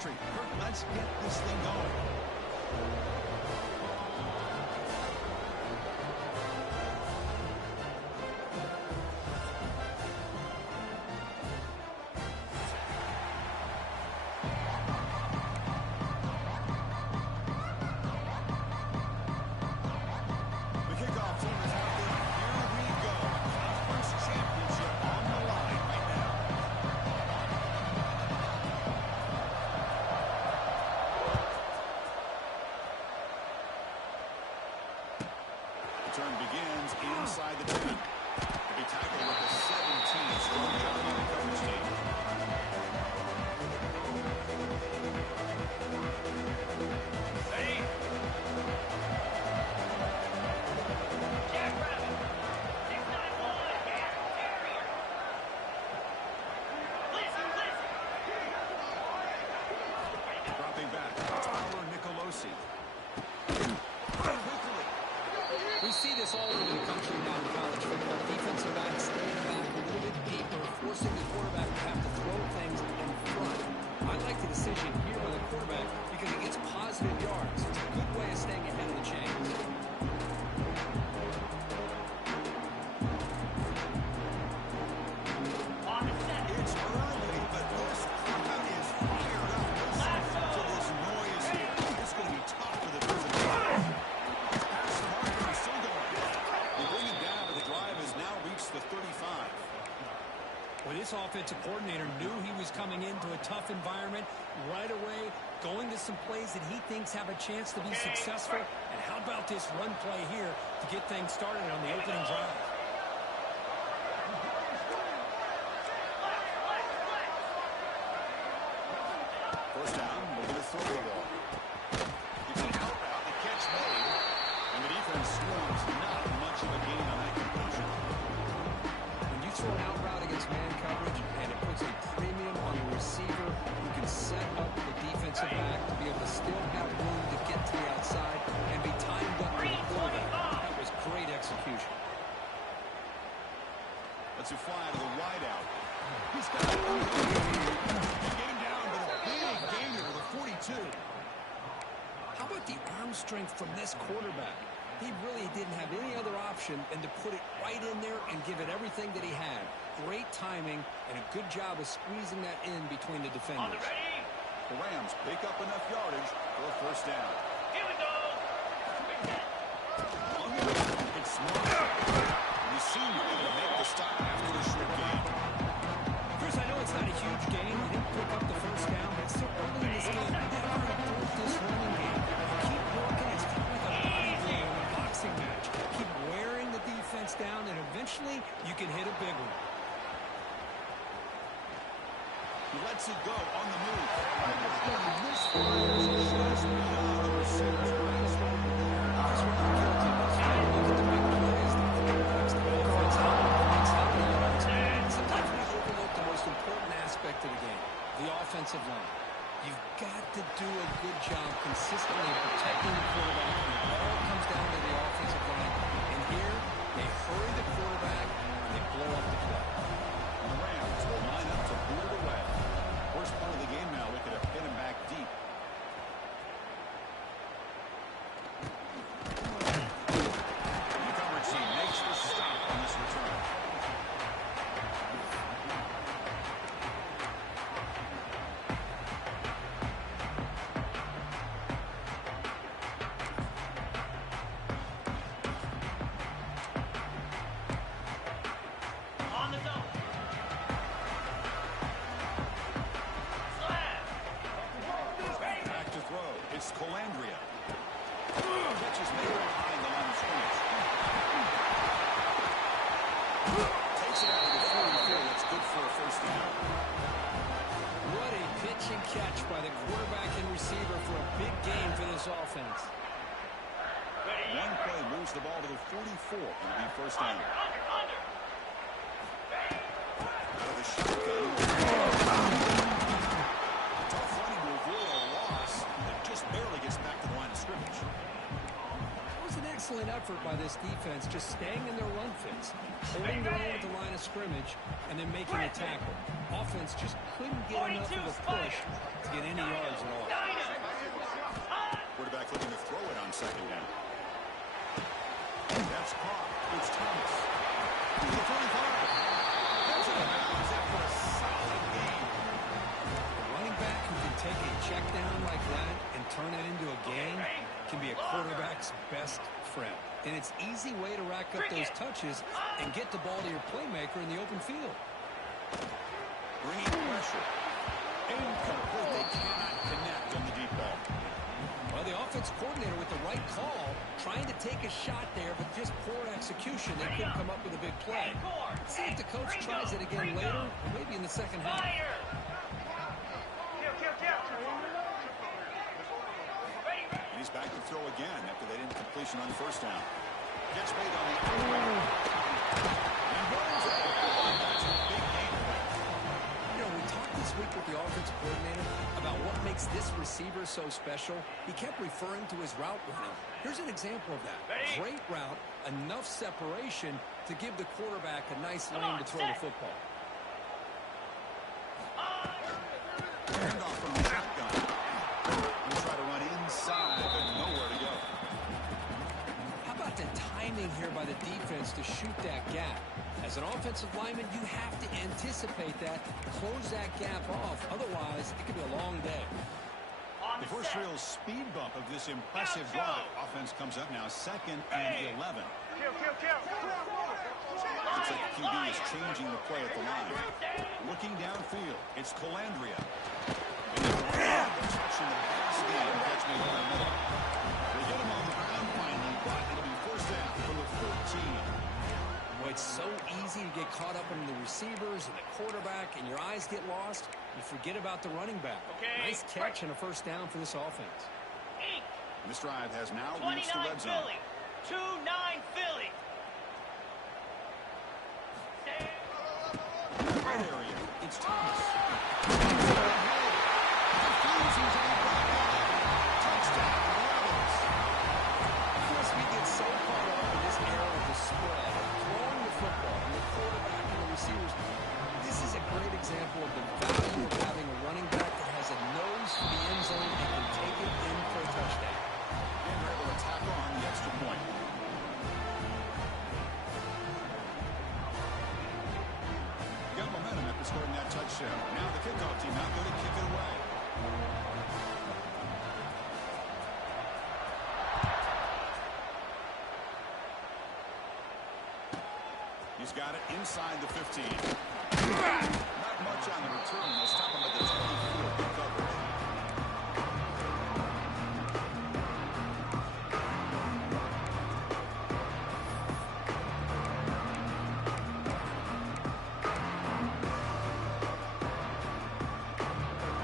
chemistry. Kirk, let's get this thing going. Turn begins inside the 10. To be tackled with the 17. Strong job on the coverage team. Ready? Jackrabbit. 691. Gas carrier. Listen. Dropping back. Tyler Nicolosi. We see this all over the country now in college football. Defensive backs staying back a little bit deeper, forcing the quarterback to have to throw things in front. I like the decision here by the quarterback because he gets positive yards. It's a good way of staying ahead of the chains. On the set. It's early, but this crowd is fired up. Listen to this noise here. It's going to be tough for the defense. The 35. Well, this offensive coordinator knew he was coming into a tough environment right away, going to some plays that he thinks have a chance to be successful. And how about this run play here to get things started on the opening drive? First down, we're going to throw the ball. It's an out route, the catch made, and the defense swarms. Not much of a gain on that conclusion. Throw an out route against man coverage, and it puts a premium on the receiver who can set up the defensive back to be able to still have room to get to the outside and be timed up with the quarterback. That was great execution. Let's fly to the wide out. He's got it. Get him down to the big gainer to the 42. How about the arm strength from this quarterback? He really didn't have any other option than to put it right in there and give it everything that he had. Great timing and a good job of squeezing that in between the defenders. Ready? The Rams pick up enough yardage for a first down. Here we go. It's smart. You seem to be able to make the stop after a short game. Chris, I know it's not a huge game. You didn't pick up the first down, but it's still early in this game. You never abort this running game. Keep working. It's kind of like a body game, a boxing match. Keep wearing the defense down, and eventually you can hit a big one. He lets it go on the move. Misfires just beyond the receiver's grasp. That's what they're guilty of. Look at the big plays, the quarterbacks, the offense, how many points, how many yards. Sometimes we overlook the most important aspect of the game, the offensive line. You've got to do a good job consistently protecting the quarterback, and it all comes down to the offensive line. And here, they hurry the quarterback, and they blow up the play. And the Rams will line up to boot it away. First part of the game now, looking to pin him back deep. The coverage team makes the stop on this return. On the double. Slab. Back to throw. It's Colandrea. Catch is made behind the line of scrimmage. Takes it out to the 44. That's good for a first down. What a pitch and catch by the quarterback and receiver for a big game for this offense. Ready? One play moves the ball to the 44. It'll be first down. Under. Out of the shotgun. Tough running move, really a loss. It just barely gets back to the line of scrimmage. That was an excellent effort by this defense, just staying in their run fits, holding their own at the line of scrimmage, and then making a tackle. Offense just couldn't get enough of a push to get any yards at all. Quarterback looking to throw it on second down. That's caught. It's Thomas. To the 45. That's out of bounds after a solid game. A running back who can take a check down like that and turn it into a gain can be a quarterback's best friend. And it's an easy way to rack up those touches and get the ball to your playmaker in the open field. Bringing pressure. Incomplete. They cannot connect on the deep ball. Well, the offense coordinator with the right call, trying to take a shot there, but just poor execution. They couldn't come up with a big play. See if the coach tries it again later, or maybe in the second half. He's back to throw again after they didn't completion on first down. Gets made on the outright. And goes it. That's a big gain. You know, we talked this week with the offensive coordinator about what makes this receiver so special. He kept referring to his route running. Here's an example of that. Great route, enough separation to give the quarterback a nice lane to throw the football. Handoff from the shotgun. He'll try to run inside, but nowhere to go. How about the timing here by the defense to shoot that gap? As an offensive lineman, you have to anticipate that, close that gap off. Otherwise, it could be a long day. The first real speed bump of this impressive drive. Offense comes up now 2nd and 11. Looks like the QB is changing the play at the line. Looking downfield, it's Calandria. And they're touching the pass game. Catch me over the middle. They get him on the ground finally, but it'll be first down from the 14. Boy, it's so easy to get caught up in the receivers and the quarterback, and your eyes get lost. You forget about the running back. Nice catch and a first down for this offense. This drive has now reached the red zone. 2-9 Philly. Right area. It's Thomas. Touchdown, Rebels. Plus, we get so caught up in this era of the spread, throwing the football, and the quarterback and the receivers. This is a great example of the value of having a running back that has a nose for the end zone and can take it in for a touchdown. And they're able to tack on the extra point. Got momentum after scoring that touchdown. Now the kickoff team out there to kick it away. He's got it inside the 15. Not much on the return. They'll stop him at the 24 for coverage.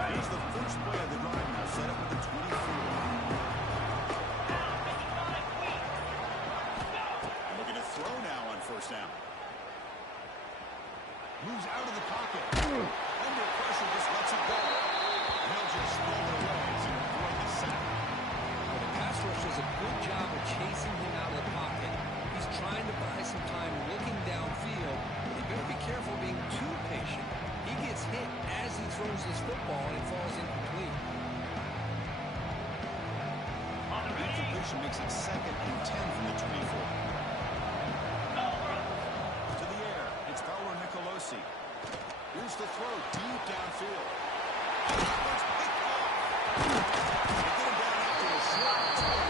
Here's the first play of the drive now, set up at the 24. Looking to throw now on first down. Moves out of the pocket. Under pressure, just lets it go. He'll just throw it away to avoid the sack. Well, the pass rush does a good job of chasing him out of the pocket. He's trying to buy some time looking downfield. But he better be careful being too patient. He gets hit as he throws this football, and it falls incomplete. The incompletion makes it 2nd and 10 from the 24. To the air, it's Paolo Nicolosi. Here's the throw deep downfield. It's picked off. They get him down after a short return.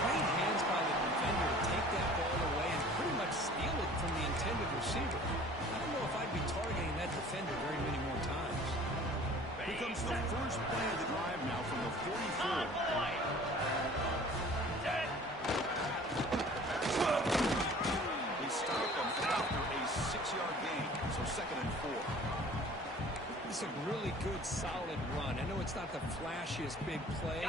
Great hands by the defender to take that ball away and pretty much steal it from the intended receiver. I don't know if I'd be targeting that defender very many more times. Here comes the first play of the drive now from the 44. They stop him after a 6-yard gain, so 2nd and 4. It's a really good, solid run. I know it's not the flashiest big play,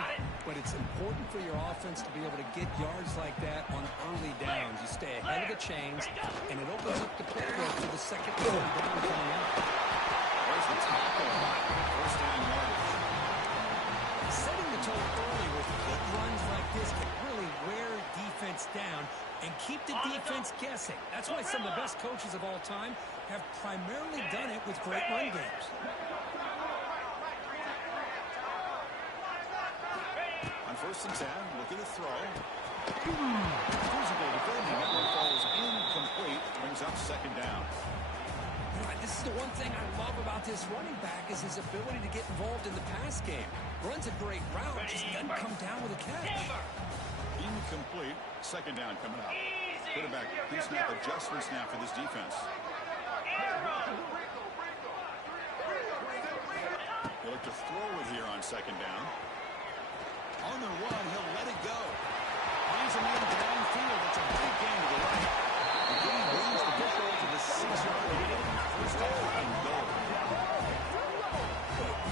but it's important for your offense to be able to get yards like that on early downs. You stay ahead of the chains, and it opens up the playbook for the second and third down coming out. There's the tackle. First down yardage. Setting the tone early with quick runs like this can really wear defense down and keep the defense guessing. That's why some of the best coaches of all time have primarily done it with great run games. On 1st and 10, looking to throw. Physical defending. That one falls incomplete. Brings up 2nd down. This is the one thing I love about this running back is his ability to get involved in the pass game. Runs a great route, just doesn't come down with a catch. Incomplete. 2nd down coming up. Quarterback pre-snap adjustments now for this defense. They look to throw it here on 2nd down. On the run, he'll let it go. Brings him in downfield. That's a big gain to the right. The gain brings the football to the 6-yard line. 1st down and goal.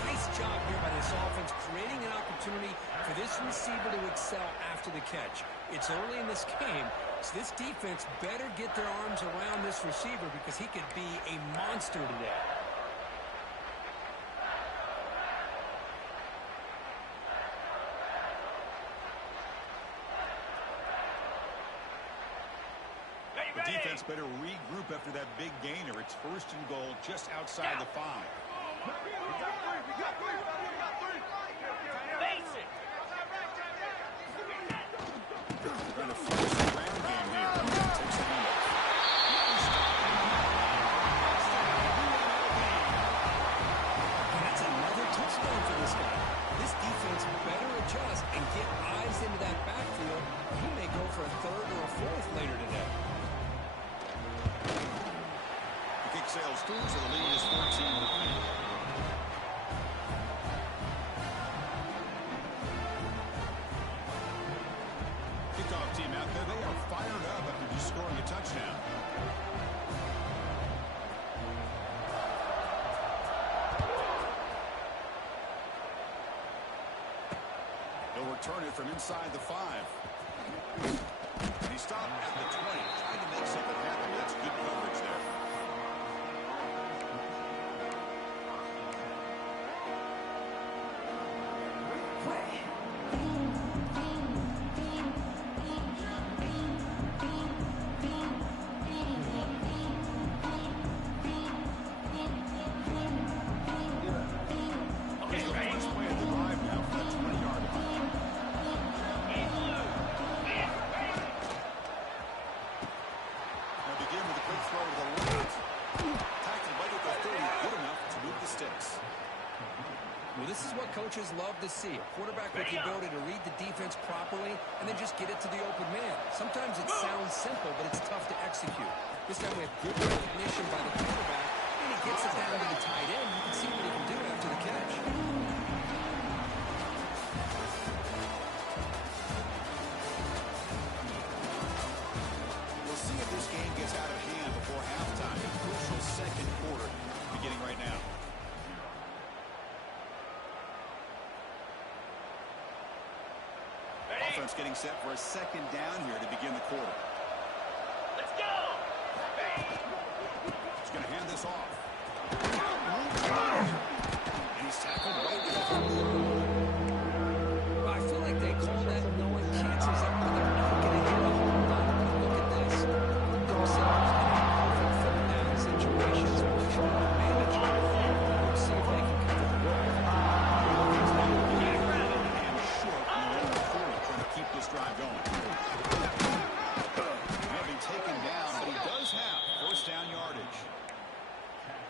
Nice job here by this offense, creating an opportunity for this receiver to excel after the catch. It's early in this game, so this defense better get their arms around this receiver because he could be a monster today. The defense better regroup after that big gainer. It's 1st and goal just outside the 5. They're going to force the ground game here. Takes the handoff. And that's another touchdown for this guy. This defense better adjust and get eyes into that backfield. He may go for a 3rd or a 4th later today. The kick sails through, so the lead is 14-3. Kickoff team out there. They are fired up after just scoring a touchdown. They'll return it from inside the 5. And he stopped at the 20, trying to make something happen. That's good coverage there. Here's the first play of the drive now from the 20-yard line. They'll begin with a quick throw to the left. Tackled right at the 30, good enough to move the sticks. Well, this is what coaches love to see. A quarterback with the ability to read the defense properly and then just get it to the open man. Sometimes it sounds simple, but it's tough to execute. This time we have good recognition by the quarterback, and he gets it down to the tight end. You can see what he can do after the catch. We'll see if this game gets out of hand before halftime. A crucial 2nd quarter beginning right now. Offense getting set for a 2nd down here to begin the quarter. Let's go! He's going to hand this off. And he's tackled right at the 30. Well, I feel like they call that no one cancels it, but they're not going to hit a home run. Look at this. Put themselves in a perfect 3rd down situations which are manageable. Let's see if they can cover the ball. And short in the middle of the quarter, trying to keep this drive going. Having taken down, but he does have 1st down yardage.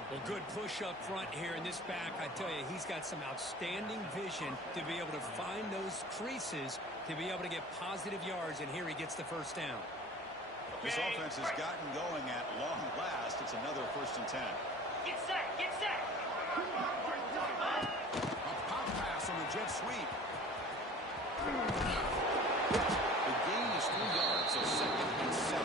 Well, good push up front here in this back. I tell you, he's got some outstanding vision to be able to find those creases, to be able to get positive yards, and here he gets the 1st down. This offense has gotten going at long last. It's another 1st and 10. Get set! Get set! A pop pass on the jet sweep. The gain is 3 yards, so 2nd and 7.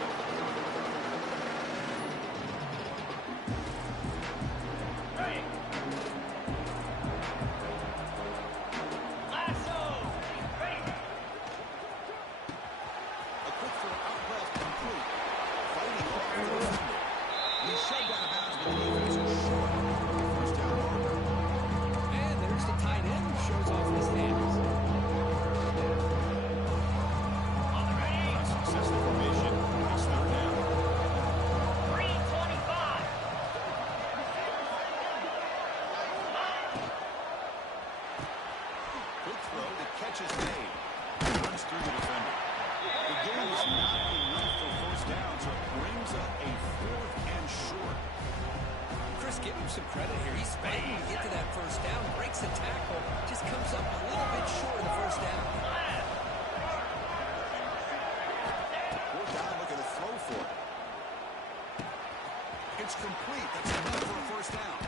Lasso! Ready! A quick throw out left complete. Fighting off the defender. He's shoved out of bounds, but the defense is short. 1st down marker. And there's the tight end who shows off his hands. some credit here. He's fighting to get to that first down, breaks the tackle, just comes up a little bit short of the first down. Fourth down, looking to throw for it. It's complete. That's enough for a first down.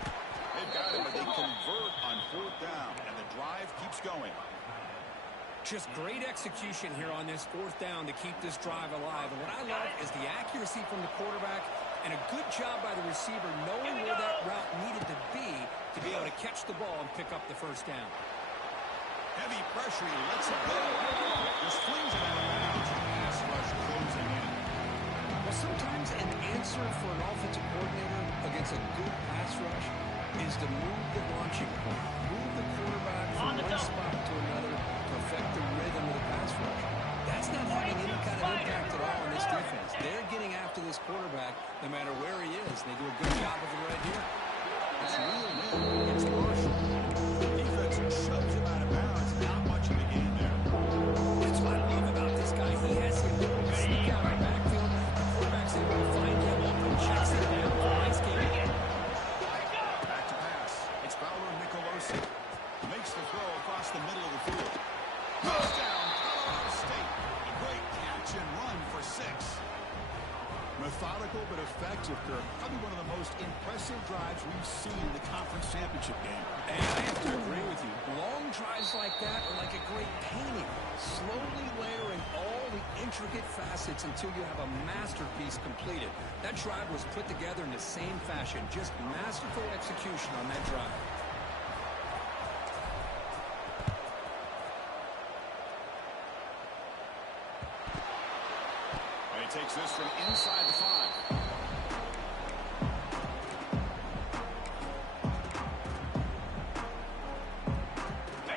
They've got him, but they convert on fourth down, and the drive keeps going. Just great execution here on this fourth down to keep this drive alive. And what I love is the accuracy from the quarterback and a good job by the receiver knowing where that route needed to be able to catch the ball and pick up the first down. Heavy pressure, he lets it go. Just flings it out of bounds. Pass rush closing in. Well, sometimes an answer for an offensive coordinator against a good pass rush is to move the launching point, move the quarterback from one spot to another to affect the rhythm of the pass rush. That's not having any kind of impact at all on this defense. They're getting after this quarterback no matter where he is. They do a good job of it right here. It's reeled in. It's Marshall. The defense shoves him out of bounds. Not much of a gain there. That's what I love about this guy. He has the ability to sneak out of the backfield. The quarterback's able to find him open, checks it down for a nice game. Back to pass. It's Fowler Nicolosi. Makes the throw across the middle of the field. Touchdown, Colorado State. A great catch and run for 6. Methodical but effective, Kirk. Probably one of the most impressive drives we've seen in the conference championship game. And I have to agree with you. Long drives like that are like a great painting. Slowly layering all the intricate facets until you have a masterpiece completed. That drive was put together in the same fashion. Just masterful execution on that drive. He takes this from inside the 5.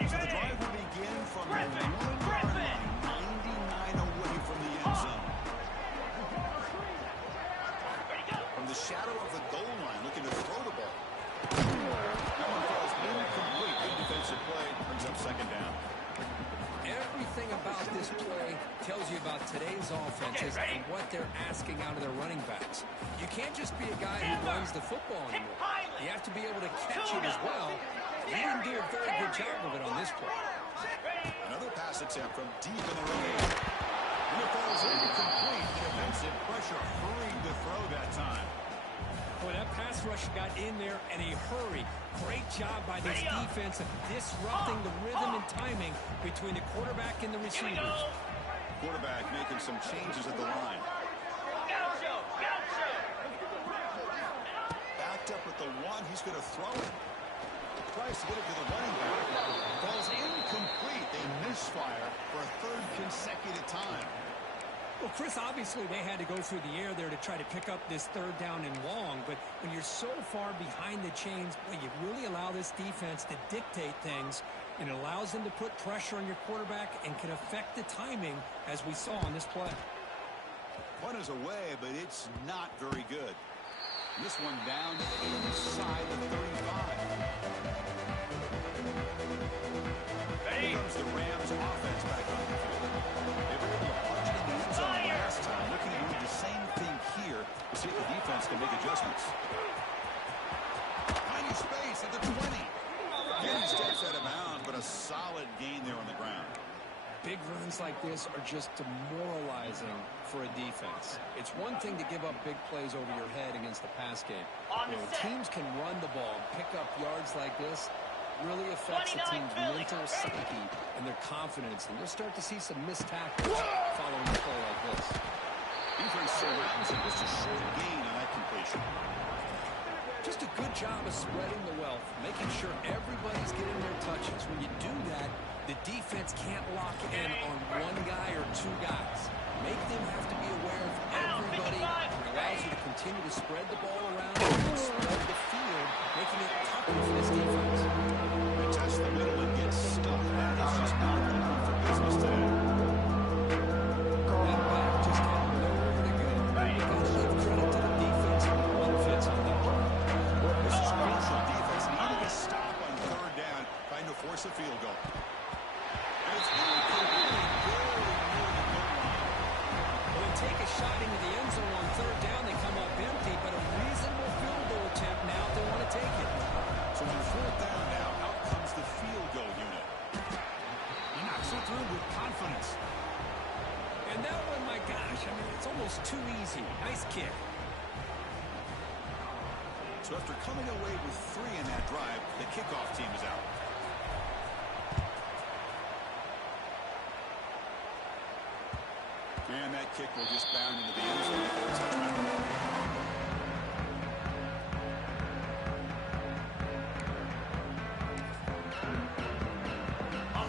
So the drive will begin from the 1-yard line, 99 away from the end zone. From the shadow of the goal line, looking to throw the ball. That one falls incomplete. Good defensive play, brings up second down. Everything about this play tells you about today's offenses and what they're asking out of their running backs. You can't just be a guy who runs the football anymore. You have to be able to catch it as well. He didn't do a very good job of it on this play. Another pass attempt from deep in the own end. And it falls incomplete. The defensive pressure hurried to throw that time. Boy, that pass rush got in there in a hurry. Great job by this defense of disrupting the rhythm and timing between the quarterback and the receivers. Quarterback making some changes at the line. Backed up with the 1. He's going to throw it. Tries to get it to the running back. Falls incomplete. They misfire for a 3rd consecutive time. Well, Chris, obviously they had to go through the air there to try to pick up this 3rd down and long, but when you're so far behind the chains, well, you really allow this defense to dictate things, and it allows them to put pressure on your quarterback and can affect the timing, as we saw on this play. One is away, but it's not very good. And this one down inside the 35. Here comes the Rams offense back on the field. They were able to punch it in the end zone last time. Looking to do the same thing here to see if the defense can make adjustments. Tiny space at the 20. Getting steps out of bounds, but a solid gain there on the ground. Big runs like this are just demoralizing for a defense. It's one thing to give up big plays over your head against the pass game. When teams can run the ball and pick up yards like this, really affects the team's mental psyche and their confidence. And you'll start to see some missed tackles following a play like this. Defense surrounds him. Just a short gain on that completion. Just a good job of spreading the wealth, making sure everybody's getting their touches. When you do that, the defense can't lock in on one guy or 2 guys. Make them have to be aware of everybody. It allows you to continue to spread the ball around and spread the field, making it tougher for this defense. They test the middle and get stuck. That is just not open for business today. That back just had nowhere to go. You got to give credit to the defense and the run fits on that play. This is crucial. Defense needing a stop on 3rd down, trying to force a field goal. And it's incomplete. When they take a shot into the end zone on 3rd down, they come up empty, but a reasonable field goal attempt now if they want to take it. So on fourth down now, out comes the field goal unit. He knocks it through with confidence. And that one, my gosh, I mean, it's almost too easy. Nice kick. So after coming away with 3 in that drive, the kickoff team is out. And that kick will just bound into the end zone for a touchdown.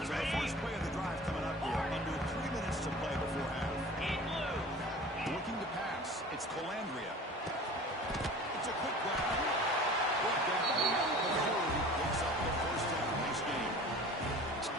So the first play of the drive coming up here. Under 3 minutes to play before half. Looking to pass. It's Colandrea. It's a quick grab. Brought down. He picks up the first down. Nice game.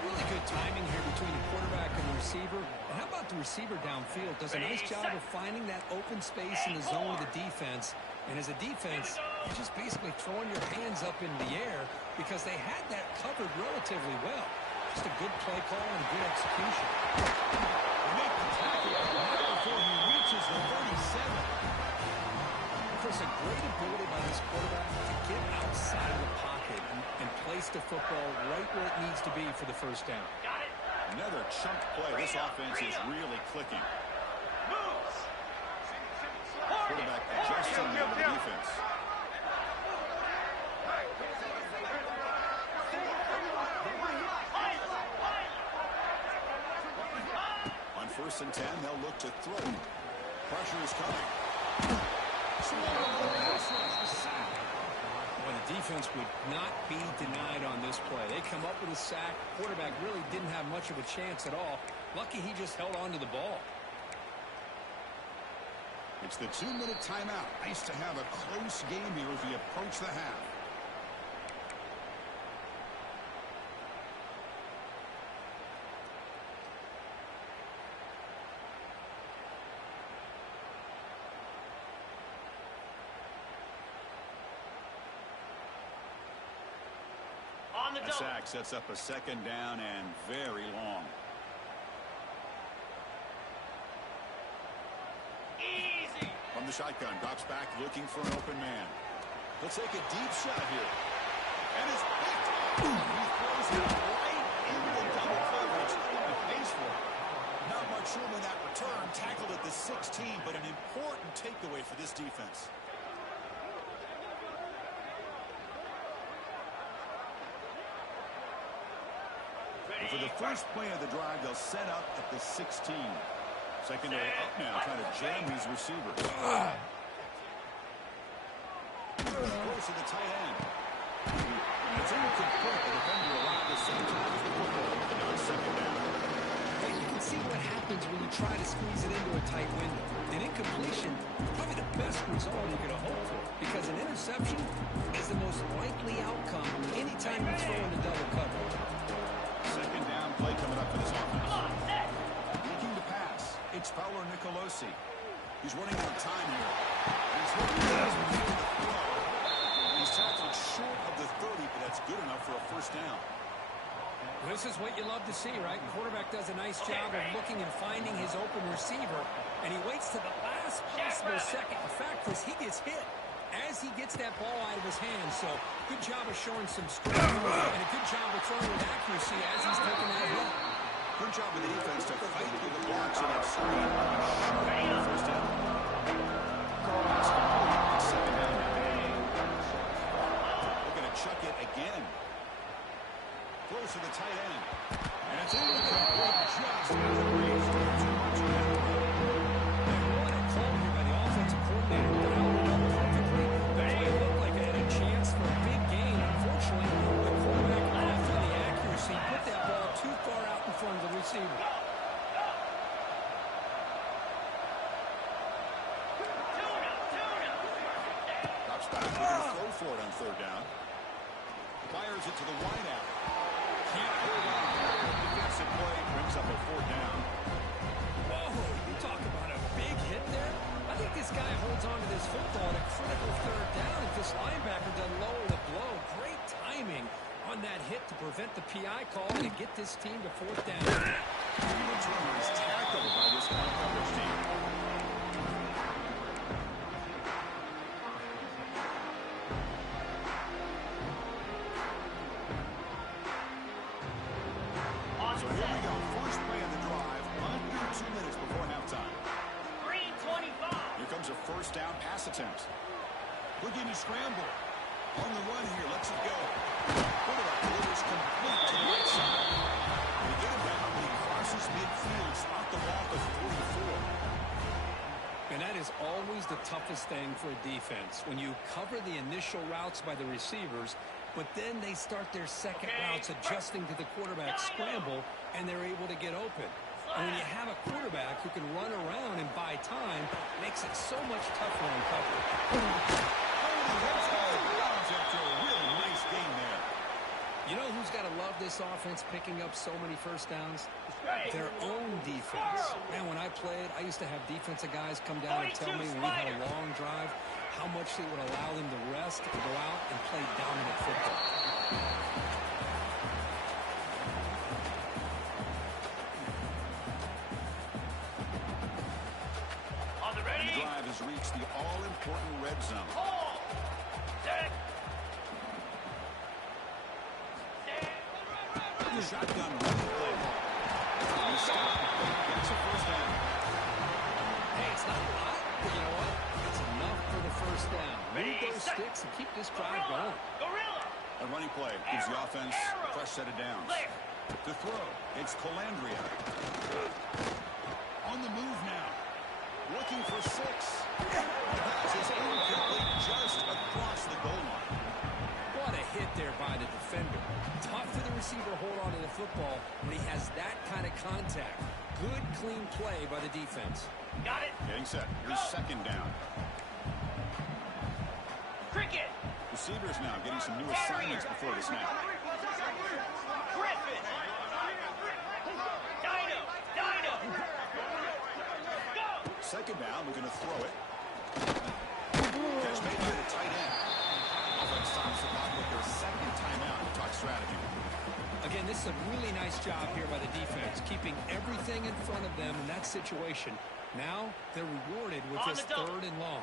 Really good timing here between the quarterback and the receiver. And how about the receiver downfield? Does a nice job of finding that open space in the zone of the defense. And as a defense, you're just basically throwing your hands up in the air because they had that covered relatively well. Just a good play call and good execution. Make the tackle before he reaches the 37. Chris, a great ability by this quarterback to get outside of the pocket and place the football right where it needs to be for the first down. Another chunk play. This offense is really clicking. Quarterback adjusting to the defense. On 1st and 10, they'll look to throw. Pressure is coming. Well, the defense would not be denied on this play. They come up with a sack. Quarterback really didn't have much of a chance at all. Lucky he just held on to the ball. It's the 2-minute timeout. Nice to have a close game here as we approach the half. The sack sets up a 2nd down and very long. Easy. From the shotgun, drops back looking for an open man. He'll take a deep shot here. And it's picked up. He throws it right into double coverage. He pays for it. Not much room in that return. Tackled at the 16, but an important takeaway for this defense. For the first play of the drive, they'll set up at the 16. Secondary up now, trying to jam these receivers. Close to the tight end. And it's incomplete. The defender allowed the same time as the football. Now it's 2nd down. Hey, you can see what happens when you try to squeeze it into a tight window. An incompletion is probably the best result you could hope for because an interception is the most likely outcome anytime you throw into double coverage. 2nd down play coming up for this offense. Looking to pass. It's Fowler Nicolosi. He's running out of time here. He's looking to throw. He's tackled short of the 30, but that's good enough for a first down. This is what you love to see, right? Quarterback does a nice job of looking and finding his open receiver, and he waits to the last possible second. The fact is he gets hit as he gets that ball out of his hands. So good job of showing some strength and a good job of throwing with accuracy as he's taking that hit. Good job of the defense to fight through the blocks of that screen. First down. It's complete. It's 2nd down. Looking to chuck it again. Close to the tight end. And it's incomplete just as it reads. Too much of that. What a call here by the offensive coordinator. That held it up perfectly. They looked like they had a chance for a big gain. Unfortunately, the quarterback off on the accuracy put that ball too far out in front of the receiver. Drops back. Looking to throw for it on 3rd down. Fires it to the wideout. Can't hold on. Defensive play brings up a 4th down. Whoa, you talk about a big hit there. I think this guy holds on to this football at a critical 3rd down if this linebacker doesn't lower the blow. Great timing on that hit to prevent the PI call and to get this team to 4th down. The returner is tackled by this coverage team. first down pass attempt. Looking to scramble. On the run here, lets it go. Quarterback delivers complete to the right side. They get him down when he crosses midfield, spot the ball to 44. And that is always the toughest thing for a defense. When you cover the initial routes by the receivers, but then they start their second routes adjusting to the quarterback scramble, and they're able to get open. And when you have a quarterback who can run around and buy time, it makes it so much tougher on coverage. After a really nice game there. You know who's got to love this offense picking up so many first downs? Their own defense. Man, when I played, I used to have defensive guys come down and tell me when we had a long drive how much it would allow them to rest and go out and play dominant football. On the ready. The drive has reached the all-important red zone. Hold. Set. The shotgun running play. He stopped. Gets a first down. Hey, it's not a lot, but you know what? It's enough for the first down. Move those sticks and keep this drive going. Gorilla. A running play gives the offense a fresh set of downs. To throw, it's Calandria. On the move now. Looking for 6. The pass is incomplete just across the goal line. What a hit there by the defender. Tough for the receiver to hold on to the football when he has that kind of contact. Good, clean play by the defense. Got it. Getting set. Here's second down. Cricket. Receivers now getting some new assignments before the snap. Griffin. Dino. Dino. Go. Second down, we're going to throw it. Catch made by the tight end. Offense stops the clock with their second timeout to talk strategy. Again, this is a really nice job here by the defense, keeping everything in front of them in that situation. Now, they're rewarded with this third and long.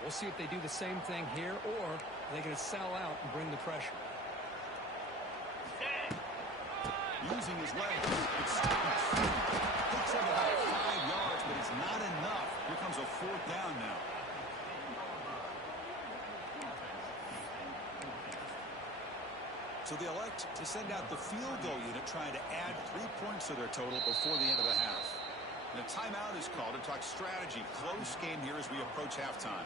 We'll see if they do the same thing here, or are they going to sell out and bring the pressure. Using his legs, it stops. Picks up about 5 yards, but it's not enough. Here comes a fourth down now. So they elect to send out the field goal unit, trying to add 3 points to their total before the end of the half. And a timeout is called to talk strategy. Close game here as we approach halftime.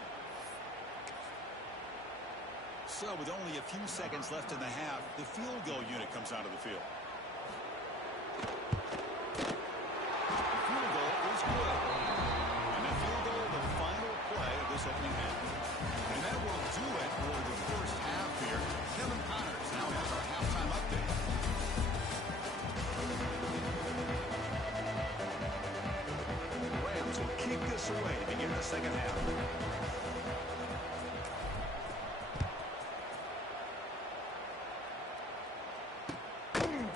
So with only a few seconds left in the half, the field goal unit comes out of the field. The field goal is good. And the field goal, the final play of this opening half. And that will do it for the first half here. Kevin Connors now has our halftime update. Rams will kick this away to begin the second half.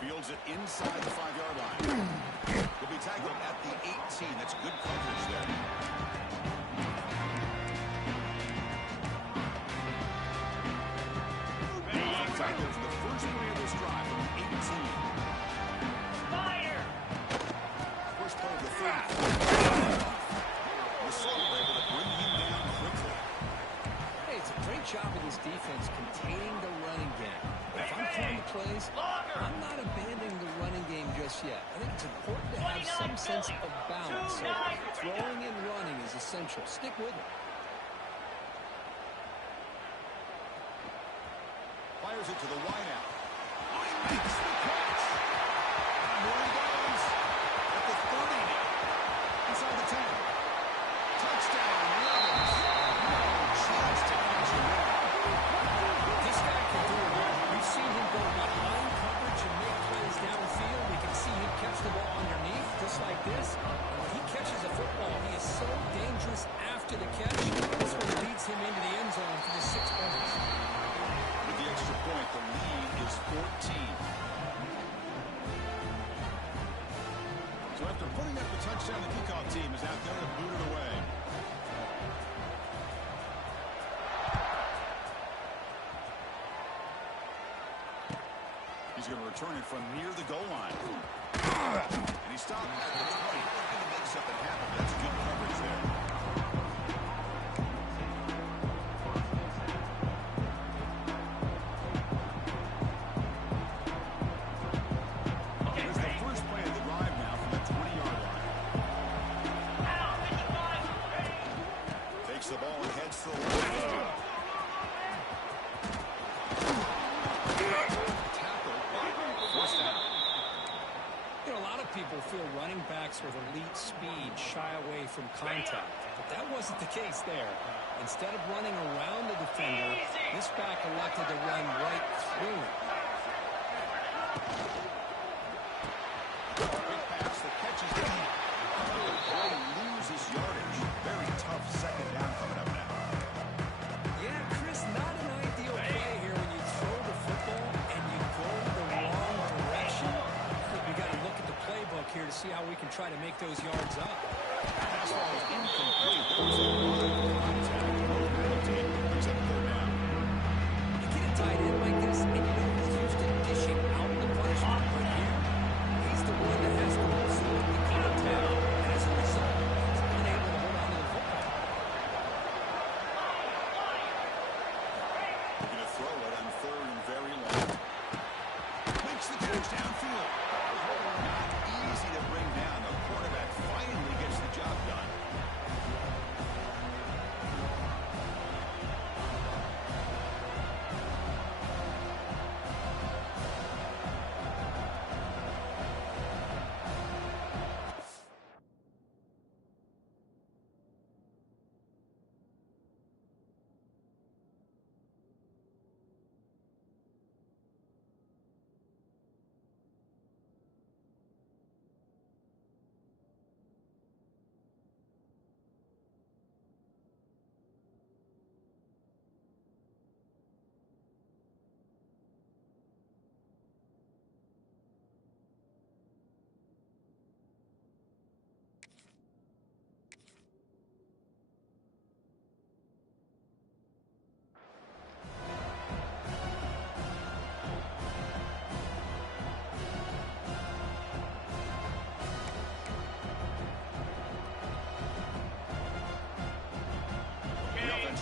Fields it inside the 5-yard line. He'll be tackled at the 18. That's good coverage there. Tackles the first play of this drive from 18. Fire. First play of the third. The Sullivan able to bring him down quickly. Hey, it's a great job of this defense containing the running game. If I'm calling the plays, I'm not abandoning the running game just yet. I think it's important to have some sense of balance. So throwing and running is essential. Stick with it. Fires it to the wideout. Makes the catch. More he goes. At the 30. Inside the 10. Touchdown, Ravens. No chance to catch him there. This guy can do it all. We've seen him go behind coverage and make plays downfield. We can see him catch the ball underneath, just like this. And when he catches a football, he is so dangerous after the catch. This one leads him into the end zone for the 6 points. With the extra point, the lead is 14. So after putting up the touchdown, the kickoff team is out there to boot it away. He's going to return it from near the goal line. And he stopped at the 20. Looking to make something happen. That's good coverage there. Takes the ball and heads to the left. Tackle, forced out. You know, a lot of people feel running backs with elite speed shy away from contact, but that wasn't the case there. Instead of running around the defender, this back elected to run right through him. Quick pass, the catch is made. Boy loses yardage. Very tough second down coming up now. Yeah, Chris, not an ideal play here when you throw the football and you go the wrong direction. We got to look at the playbook here to see how we can try to make those yards up. Pass ball is incomplete. There's a lot of contact. Penalty. He's up third down. You get a tight end like this, and you know he's used to dishing out the punishment. But here, he's the one that has the most of the contact, and as a result, he's unable to hold on to the football. Looking to throw it on third and very long. Makes the catch downfield. Not easy to bring down. The quarterback finally gets the job done.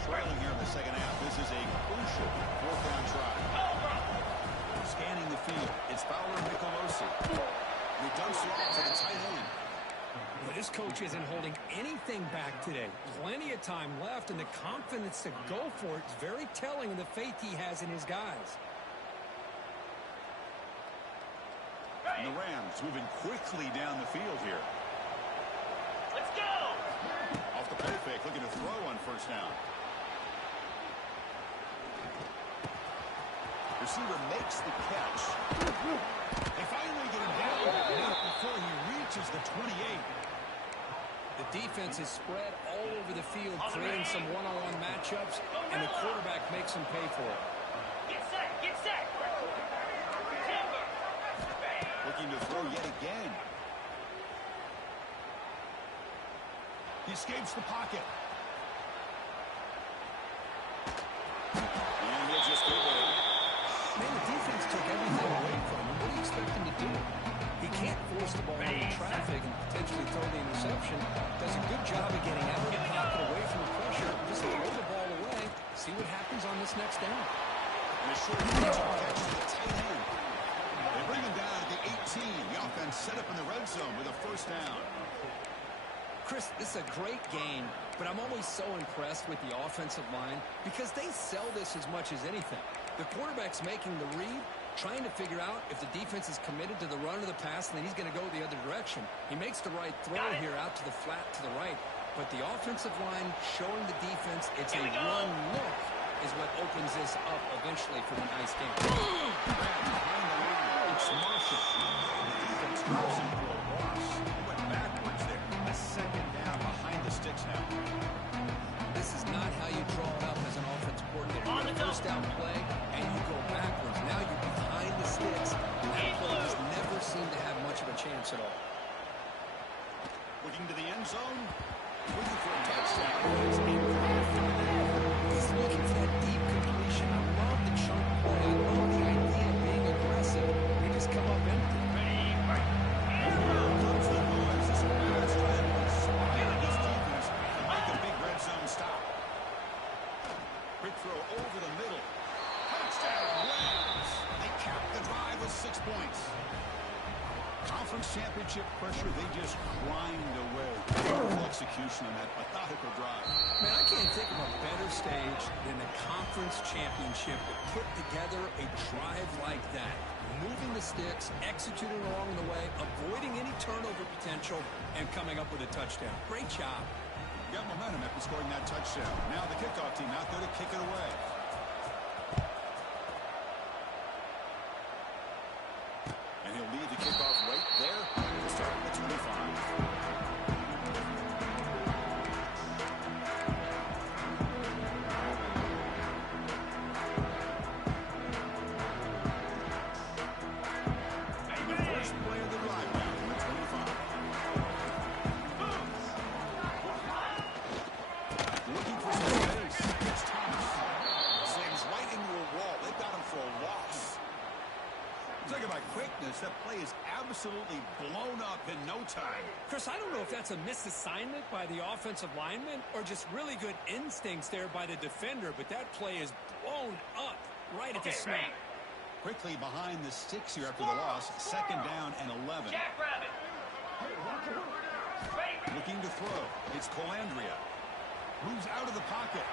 Trailing here in the second half. This is a crucial fourth down try. Scanning the field. It's Fowler and Nicolosi. We dumps it off to the tight end. Well, this coach isn't holding anything back today. Plenty of time left, and the confidence to go for it is very telling of the faith he has in his guys. And the Rams moving quickly down the field here. Let's go! Off the play fake, looking to throw on first down. Receiver makes the catch. They finally get him down, not before he reaches the 28. The defense is spread all over the field, creating some one-on-one matchups, and the quarterback makes him pay for it. Get set! Get set! Timber! Looking to throw yet again. He escapes the pocket. And he'll just get it. Man, the defense took everything away from him. What do you expect him to do? He can't force the ball into traffic and potentially throw the interception. Does a good job of getting out of the pocket, away from the pressure. Just throw the ball away. See what happens on this next down. And a short catch to the tight end. They bring him down at the 18. The offense set up in the red zone with a first down. Chris, this is a great game, but I'm always so impressed with the offensive line because they sell this as much as anything. The quarterback's making the read, trying to figure out if the defense is committed to the run or the pass, and then he's going to go the other direction. He makes the right throw here out to the flat to the right, but the offensive line showing the defense it's a run look is what opens this up eventually for the nice game. It's Marshall. The defense drops him for a loss. He went backwards there. A second down behind the sticks now. This is not how you draw it up as an offensive coordinator. You get a first down play, and you go backwards. Now you're behind the sticks. That play just never seemed to have much of a chance at all. Looking to the end zone. Looking for a touchdown. He's looking for that deep completion. I love the chunk play. I love the idea of being aggressive. They just come up empty. Here comes the noise. This pass trying to inspire this defense and make a big red zone stop. Quick throw over the middle. championship pressure, they just grind away. Beautiful execution on that methodical drive. Man, I can't think of a better stage than the conference championship to put together a drive like that. Moving the sticks, executing along the way, avoiding any turnover potential, and coming up with a touchdown. Great job. Got momentum after scoring that touchdown. Now the kickoff team out there to kick it away. And he'll lead the kickoff right there to start at the 25. That play is absolutely blown up in no time. Chris, I don't know if that's a misassignment by the offensive lineman or just really good instincts there by the defender, but that play is blown up right at the snap. Quickly behind the sticks here after the loss. Second down and 11. Looking to throw. It's Colandrea. Moves out of the pocket.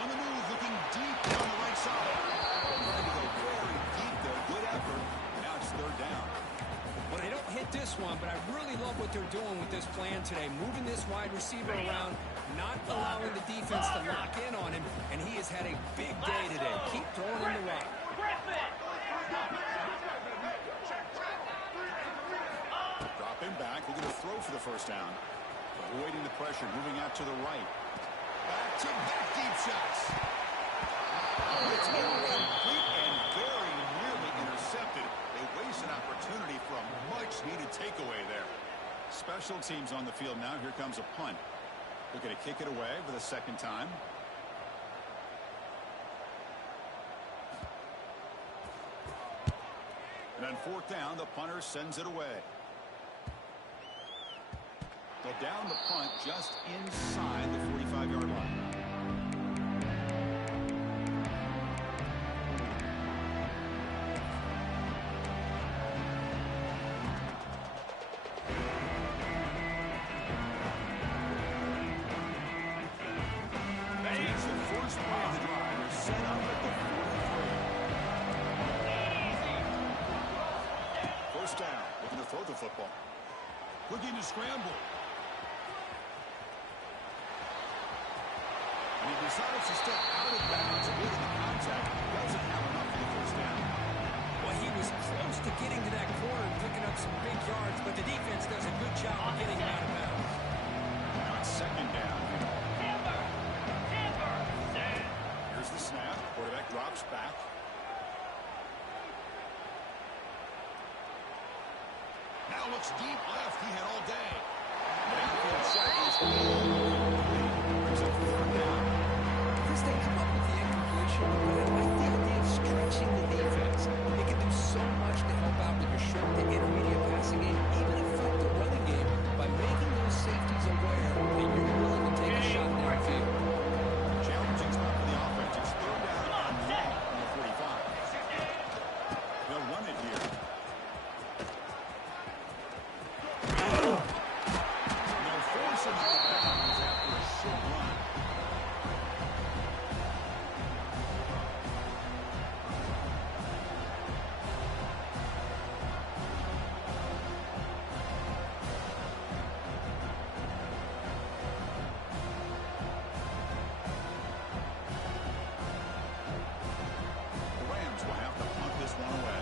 On the move, looking deep down the right side. Trying to go very deep there. Good effort. Now it's third down. Well, they don't hit this one, but I really love what they're doing with this plan today. Moving this wide receiver around, not allowing the defense to lock in on him, and he has had a big day today. Keep throwing him the rock. Dropping back, looking to throw for the first down. Avoiding the pressure, moving out to the right. Back-to-back deep shots. It's incomplete and very nearly intercepted. They waste an opportunity for a much-needed takeaway there. Special teams on the field now. Here comes a punt. Looking to kick it away for the second time. And on fourth down, the punter sends it away. They'll down the punt just inside the 45-yard line. It's the first play of the drive. They're set up at the 43. First down, looking to throw the football. Looking to scramble. And he decides to step out of bounds and get the contact. Doesn't have enough for the first down. Well, he was close to getting to that corner and picking up some big yards, but the defense does a good job of getting him out of bounds. Now it's second down. Here's the snap. Quarterback drops back. Now looks deep left. He had all day. Backfield shot is incomplete. Brings up fourth down. Chris, they come up with the incompletion, but I like the idea of stretching the defense. It can do so much to help out with your short to intermediate passing game, even affect the running game by making those safeties aware that you're willing to take a shot downfield. Challenging spot for the offense. It's third down and long on the 45. They'll run it here. They'll force him out of bounds after a short run. The Rams will have to punt this one away.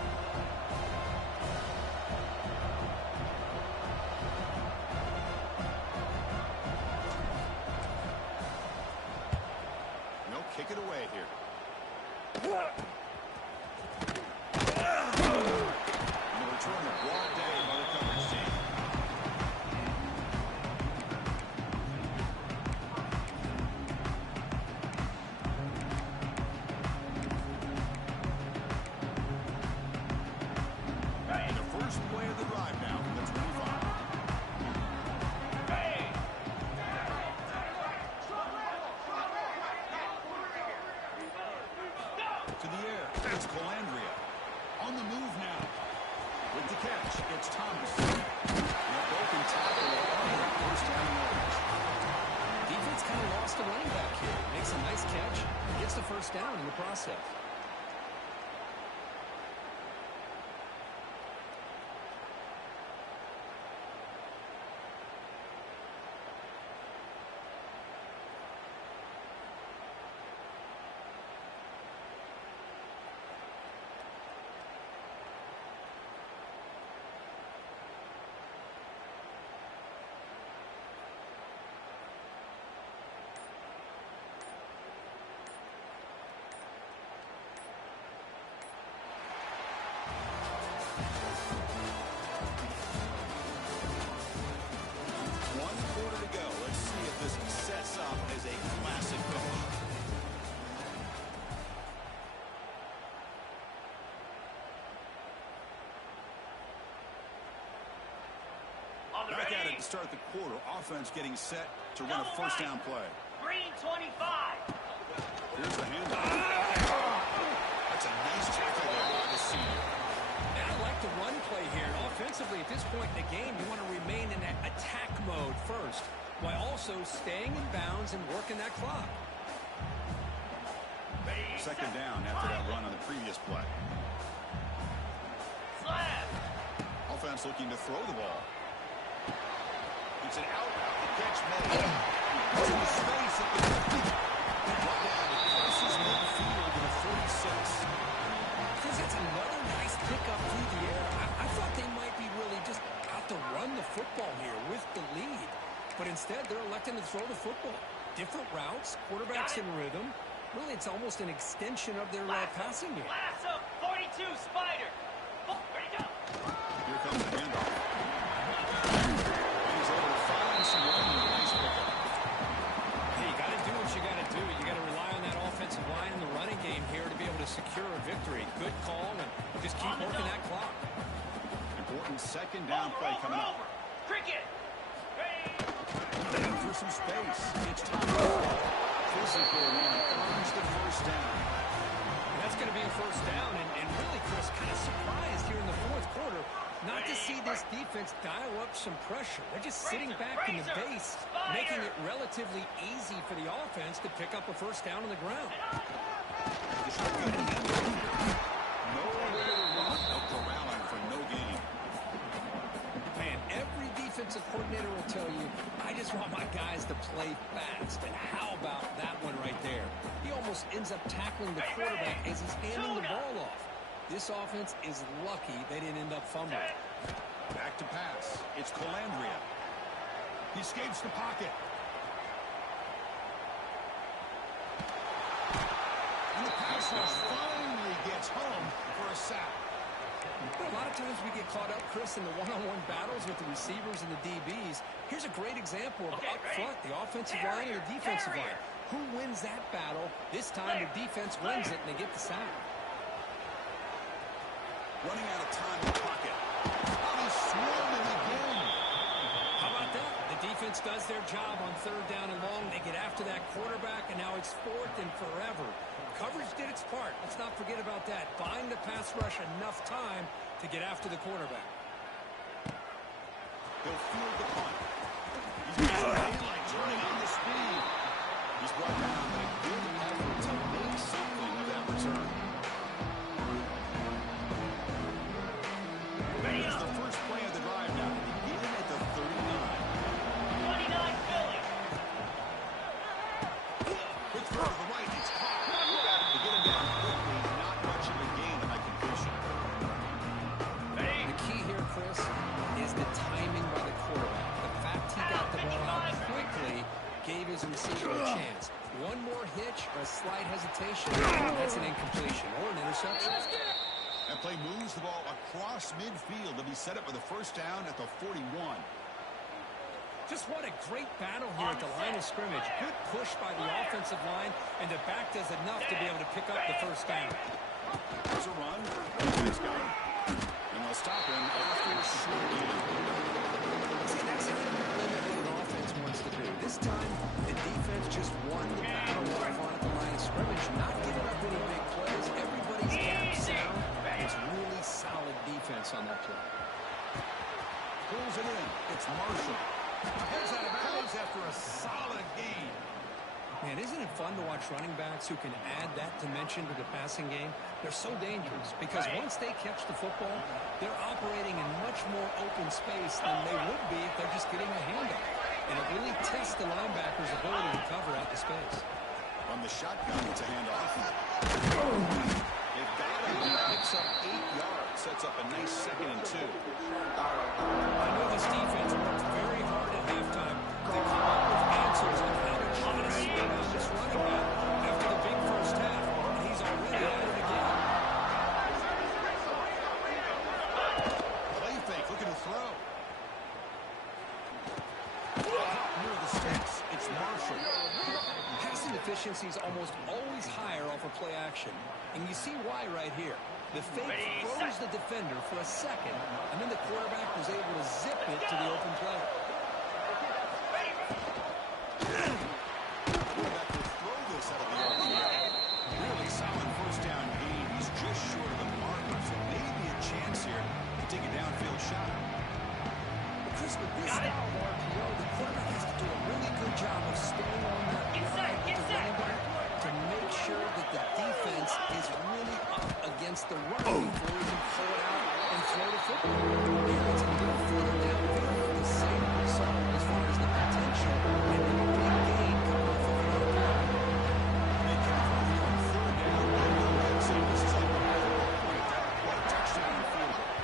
And they'll kick it away here. And the return of broad day by the coverage team. And the first play of the drive now from the 25. To the air. it's Thomas. And a broken tackle on the first down yards. Defense kind of lost the running back here. Makes a nice catch. Gets the first down in the process. Back at it to start the quarter. Offense getting set to run a first down play. Green 25. Here's the handoff. That's a nice tackle by the senior. And I like the run play here. And offensively, at this point in the game, you want to remain in that attack mode first, while also staying in bounds and working that clock. Second down after that run on the previous play. Slab. Offense looking to throw the ball. It's an out. The catch made. It's in space at the 50. Brought down. It crosses midfield to the 46. Because that's another nice pickup through the air. I thought they might be really just out to run the football here with the lead. But instead, they're electing to throw the football. Different routes, quarterbacks in rhythm. Really, it's almost an extension of their passing game. Lasso, 42, Spider. Oh, ready to go. Here comes the handoff. And he's able to find some running. Nice pickup. Hey, you got to do what you got to do. You got to rely on that offensive line in the running game here to be able to secure a victory. Good call, and just keep working that clock. Important second down play coming up. Cricket. Looking for some space. It's Thomas. Physical and earns the first down. And that's going to be a first down, and really, Chris, kind of surprised here in the fourth quarter not to see this defense dial up some pressure. They're just sitting back in the base, making it relatively easy for the offense to pick up a first down on the ground. No way to run. They'll corral him for no gain. Man, every defensive coordinator will tell you, I just want my guys to play fast. And how about that one right there? He almost ends up tackling the quarterback as he's handing the ball off. This offense is lucky they didn't end up fumbling. Back to pass. It's Calandria. He escapes the pocket. And the pass rush finally gets home for a sack. A lot of times we get caught up, Chris, in the one-on-one battles with the receivers and the DBs. Here's a great example of up front, the offensive line and the defensive line. Who wins that battle? This time the defense wins it, and they get the sack. Running out of time in the pocket. Oh, he's swarming again. How about that? The defense does their job on third down and long. They get after that quarterback, and now it's fourth and forever. Coverage did its part. Let's not forget about that. Buying the pass rush enough time to get after the quarterback. He'll field the punt. He's got daylight turning on the speed. He's brought down a good effort to make something of that return. Here's the first play of the drive now. Begin at the 39. 29, Philly. Quick throw to the right. It's caught. To get him down quickly, not much of a gain on that completion. The key here, Chris, is the timing by the quarterback. The fact he got the ball out quickly gave his receiver a chance. One more hitch or a slight hesitation, that's an incompletion or an interception. That play moves the ball across midfield to be set up with a first down at the 41. Just what a great battle here at the line of scrimmage. Good push by the offensive line, and the back does enough to be able to pick up the first down. There's a run. He's got him. And they'll stop him after a short game. See, that's a limit what an offense wants to do. This time, the defense just won the battle off on at the line of scrimmage, not giving up any big plays. Everybody's gap sound. It's really solid defense on that play. Man, isn't it fun to watch running backs who can add that dimension to the passing game? They're so dangerous because once they catch the football, they're operating in much more open space than they would be if they're just getting a handoff. And it really tests the linebacker's ability to cover out the space. From the shotgun, it's a handoff. They've got him. He picks up 8 yards. Sets up a nice 2nd and 2. I know this defense worked very hard at halftime to come up with answers on how to try to slow down this running back after the big first half. And he's already at it again. Play fake, looking to throw. Near the sticks, it's Marshall. Passing efficiency is almost always higher off of play action. And you see why right here. The fake throws the defender for a second, and then the quarterback was able to zip it to the open player. Quarterback will throw this out of the RPO. Really solid first down gain. He's just short of the marker, so maybe a chance here to take a downfield shot. But Chris, with this style of RPO, the quarterback has to do a really good job of staying on that line with the running back to make sure that the defense is really up against the run before he can pull it out and throw the football. And it's a little further downfield with the same result as far as the potential and the big gain coming off of an RPO. They can hurry on 3rd down. So this is like a 4-point down. What a touchdown field goal.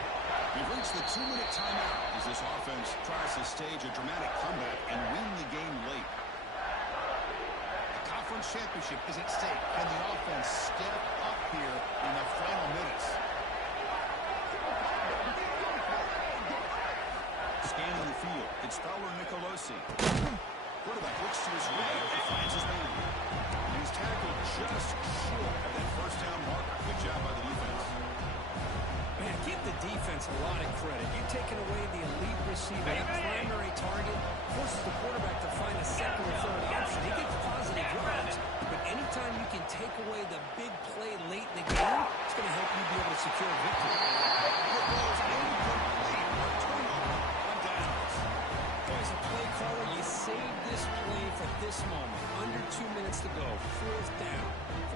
We've reached the 2-minute timeout as this offense tries to stage a dramatic comeback and win the game late. Conference championship is at stake. Can the offense step up here in the final minutes? Scanning the field, it's Fowler Nicolosi. Quarterback looks to his right and finds his man. He's tackled just short of that first down marker. Good job by the defense. Man, give the defense a lot of credit. You've taken away the elite receiver, that primary target, forces the quarterback to find a second or third option. He gets positive yards, but anytime you can take away the big play late in the game, it's going to help you be able to secure a victory. As a play caller, you save this play for this moment. Under 2 minutes to go, 4th down,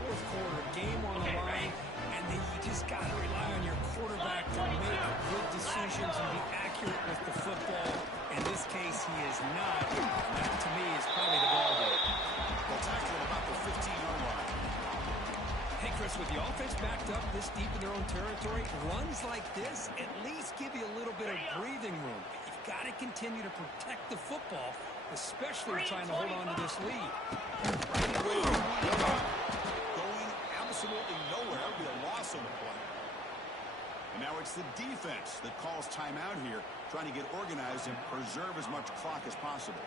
4th quarter, game on the line, and then you just got to rely on your quarterback to make good decisions and be accurate with the football. In this case, he is not. That, to me, is probably the ball game. They'll tackle it about the 15-yard line. Hey, Chris, with the offense backed up this deep in their own territory, runs like this at least give you a little bit of breathing room. You've got to continue to protect the football, especially trying to hold on to this lead. Going absolutely nowhere. That would be a loss on the play. And now it's the defense that calls timeout here, trying to get organized and preserve as much clock as possible.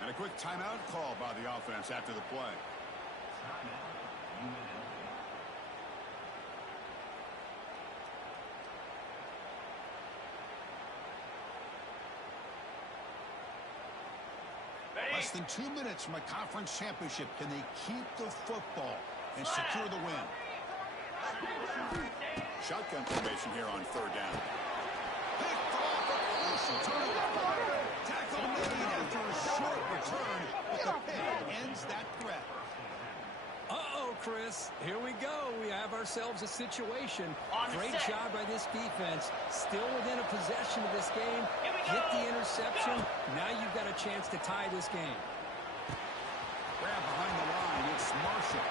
And a quick timeout call by the offense after the play. Less than 2 minutes from a conference championship. Can they keep the football and secure the win? Shotgun formation here on 3rd down. Picked off a crucial turnover. Tackle made after a short return, but the pick ends that threat. Uh-oh, Chris. Here we go. We have ourselves a situation. Great job by this defense. Still within a possession of this game. Get the interception. Now you've got a chance to tie this game. Grab behind the line. It's Marshall.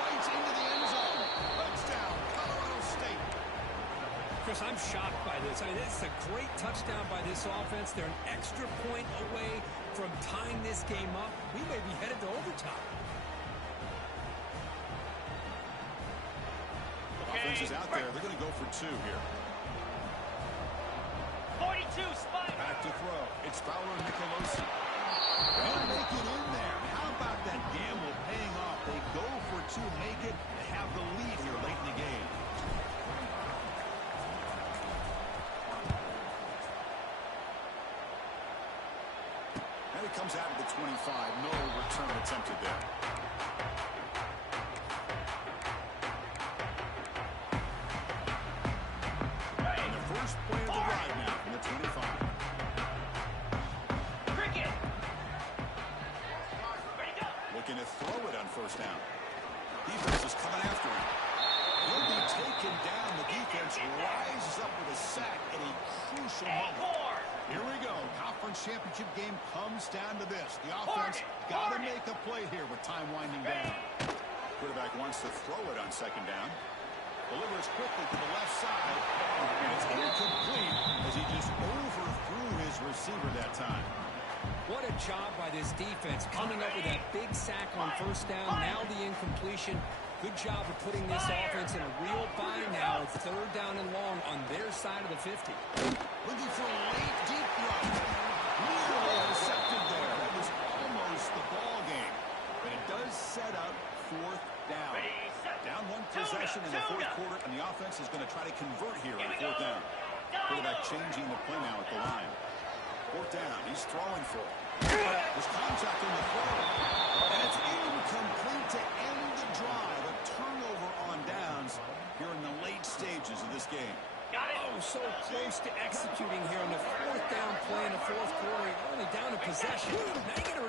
Fights into the end zone. Touchdown, Colorado State. Chris, I'm shocked by this. I mean, this is a great touchdown by this offense. They're an extra point away from tying this game up. We may be headed to overtime. Offense is out there. They're going to go for 2 here. 42, Spider. Back to throw. It's Fowler Nicolosi. They'll make it in there. How about that gamble paying off? They go for 2, make it, and have the lead here late in the game. And it comes out of the 25. No return. return attempted there. And the first play of the drive now from the 25. Cricket. Ready, go. Looking to throw it on first down. Defense is coming after him. He'll be taken down. The defense rises up with a sack at a crucial moment. Here we go. Conference championship game comes down to this. The offense got to make a play here with time winding down. Quarterback wants to throw it on second down. Delivers quickly to the left side. And it's incomplete as he just overthrew his receiver that time. What a job by this defense coming up with that big sack on first down. Now the incompletion. Good job of putting this offense in a real bind now. It's third down and long on their side of the 50. Looking for a late deep run. Nearly intercepted there. That was almost the ball game. But it does set up fourth down. Down one possession in the fourth quarter, and the offense is going to try to convert here on fourth down. Quarterback changing the play now at the line. Fourth down. He's throwing for it. There's contact in the throw. And it's incomplete to end the drive. A turnover on downs here in the late stages of this game. Oh, so close to executing here on the fourth down play in the fourth quarter. You're only down a possession. Now you got to